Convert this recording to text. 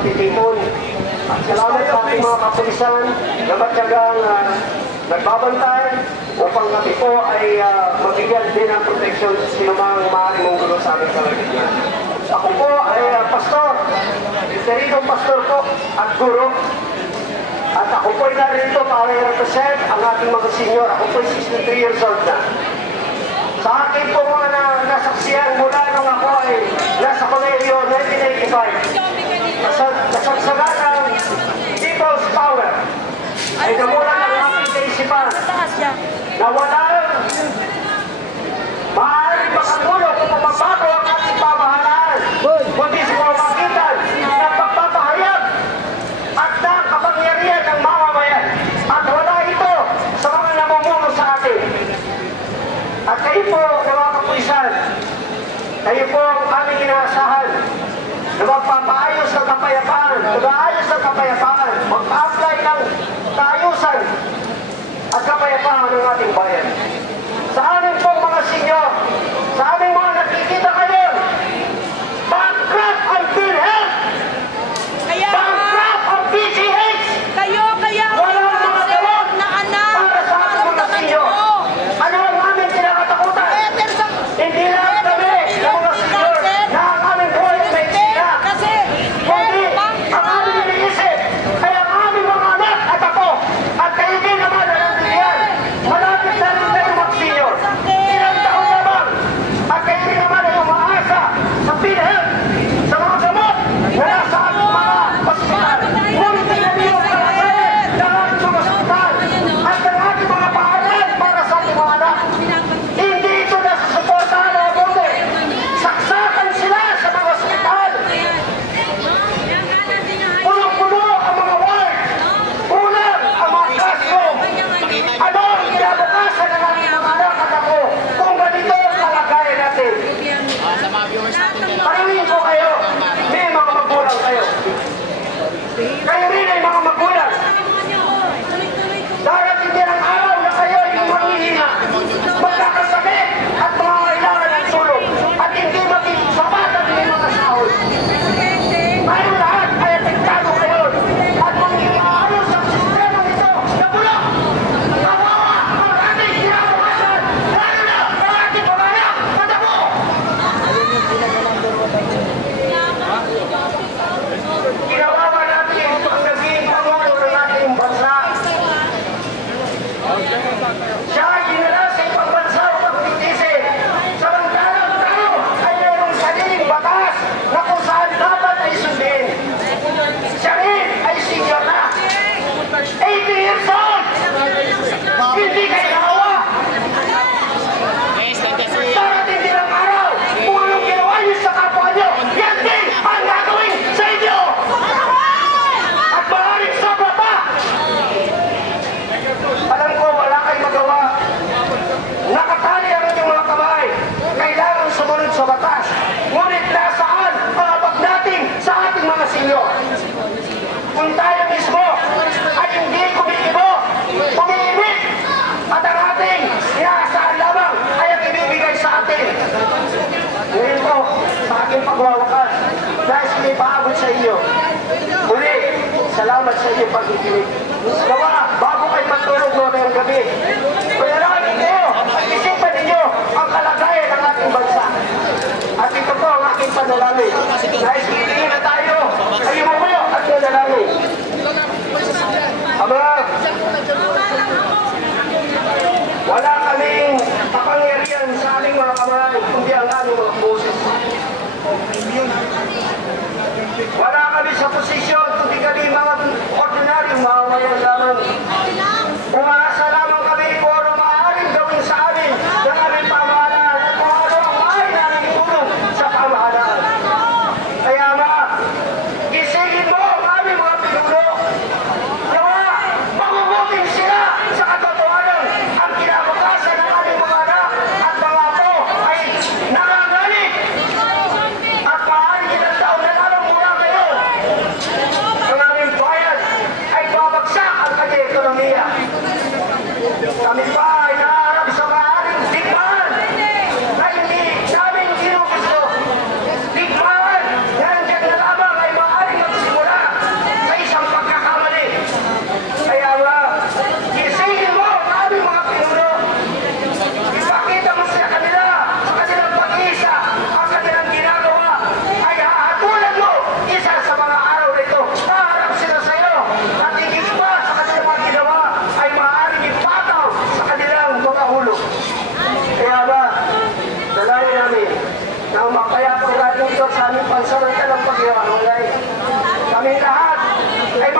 pagtitipon. At salamat sa ating mga kapulisan na matyagang nagbabantay upang kami po ay mabigyan din ng proteksyon sa sinumang maaaring munggulo sa aming kalagayan. Ako po ay pastor, interidong pastor po at guro. At ako po ay narito para i-represent ang ating mga senior. Ako po ay 63 years old na. Sa akin po mga nasaksiyan mula nung ako ay nasa Colegio 1985. Nasagsagan ng people's power ay namulan ng aking kaisipan na walang maaaring makatulong kung mababago ang ating pamahalaan, kundi sa pamamagitan ng pagpapahayag at ng kapangyarihan ng mamamayan. At wala ito sa mga namumuno sa atin. At kayo po, mga kapulisan, kayo po ang aming inaasahan na magpapaayos ng kapayapaan, mag-aayos ng kapayapaan, mag-apply ng kaayusan at kapayapaan ng ating bayan. Sa amin pong mga sinyo, sa aming mga nakikita kayo, bankrupt ang PhilHealth, bankrupt ang PGH, walang mga gawag para sa ating mga sinyo. Ano ang aming kinakatakutan? Hindi lang kami ng mga sinyo na ang aming buhay may sila. Kundi ang aming iniisip ay ang aming mga anak at ako. At kayo din naman na nandiyan. Malapit na rin kayo mag-senior. Ilang taon naman. At kayo din naman ay umaasa sa PhilHealth, sa mga gamot na nasa ating mga hospital. Ngunit tingnan niyo ang kalagayan ng ating mga hospital at ng ating mga paaral para sa ating mga anak. Hindi ito nasusuportahan ng mabuti. Saksakan sila sa mga hospital. Puno-puno ang mga ward. Kulang ang mga classroom. Ano ang kinabukasan ng ating mga anak at ako kung ganito ang kalagayan natin? Tanungin ko kayo, may mga magulang kayo. Kayo rin ay mga magulang. Darating din ang araw na kayo ay manghihina, magkakasakit at mga kailangan ng tulong at hindi maging sapat at hindi mga sahod. Tayo lahat ay apektado kayo at mangyayayos ang sistema nito na bulok. Kawawa ang ating kinabukasan, lalo na ang ating mga anak at ako. Ginawawa natin ang naging pangulo ng ating bansa. Siya ay ginala sa ibang bansa upang pagtitisin. Samantalang tayo ay mayroong sariling batas na kung saan dapat ay sundin. Siya rin ay senior na. 80 years old! Hindi kayo naawa! Darating din ang araw kung anong ginawa niyo sa kapwa niyo, yan din ang gagawin sa inyo! At maaaring sobra pa! Alam ko, wala kayong magawa. Nakatali ang inyong mga kamay. Kailangan sumunod sa batas. Ngunit nasaan ang abag natin sa ating mga sinyo? Kung tayo mismo ay hindi kumikibo, umiimik, at ang ating inaasahan lamang ay ang ibibigay sa atin. Ngayon po, sa aking pagwawakas, nais ko ipaabot sa inyo. Muli, salamat sa inyong pagkikinig. Gawa, bago kayo matulog noon ngayong gabi, panalangin kayo at isipan ninyo ang kalagayan ng ating bansa. At ito po ang aking panalangin. Nais kitingin na tayo, kayo mo at panalangin. Ama, wala kaming kapangyarihan sa aming mga kamay, kundi ang aming mga boses. Wala kami sa posisyon, kundi kami mga ordinaryong mamamayan lamang. Umaasa lamang kami kung ano maaaring gawin sa amin ng aming pamahalaan at kung ano ang maaaring namin itulong sa pamahalaan. Kaya nga, gisingin mo ang aming mga pinuno. Nawa, magugutin sila sa katotohanan ang kinabukasan ng aming mga anak at mga apo ay nangangalit at maaaring ilang taon na lamang mula ngayon. Kaya ba, dalangin namin na mapayapang natin ito sa aming pansamantalang paghiwalay. Kami lahat ay